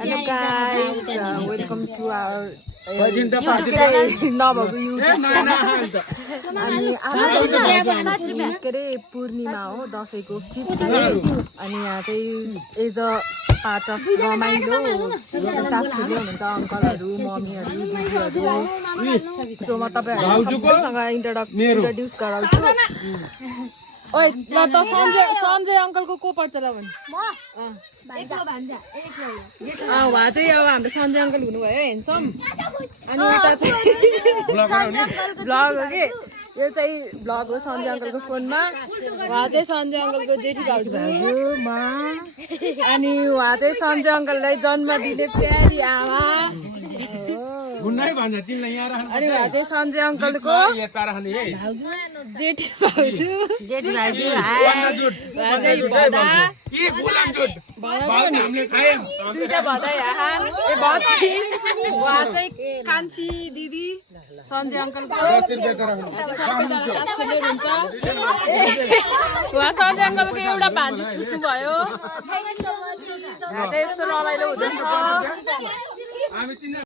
Hello guys, welcome to our YouTube नभएको YouTube channel. अनि आज के अरे पूर्णिमा हो, दसैँको 5th डे। अनि यहाँ चाहिँ एज अ पार्ट अफ रमाइलो टास्क खेल्दै हुनुहुन्छ अङ्कलहरू, मम्मीहरू, दिदीहरू। सो म तपाईँहरूलाई सबैसँग इन्ट्रोड्युस गराउँछु। ओइ ल त सञ्जय अङ्कलको को पर्छ ल भने उहाँ चाहिँ अब हाम्रो सञ्जय अङ्कल हुनुभयो हेन्डसम। अनि उता चाहिँ भ्लग हो कि यो चाहिँ भ्लग हो सञ्जय अङ्कलको फोनमा। उहाँ चाहिँ सञ्जय अङ्कलको जेठी भाउजू। अनि उहाँ चाहिँ सञ्जय अङ्कललाई जन्म दिने प्यारी आमा। अनि उहाँ चाहिँ सञ्जय अङ्कलको जेठी भाउजू। दुईटा भदा उहाँ चाहिँ कान्छी दिदी सञ्जय अङ्कलको। सबैजना टास्क खेल्दै हुन्छ। उहाँ सञ्जय अङ्कलको एउटा भान्जी छुट्नु भयो। यस्तो रमाइलो हुँदैछ।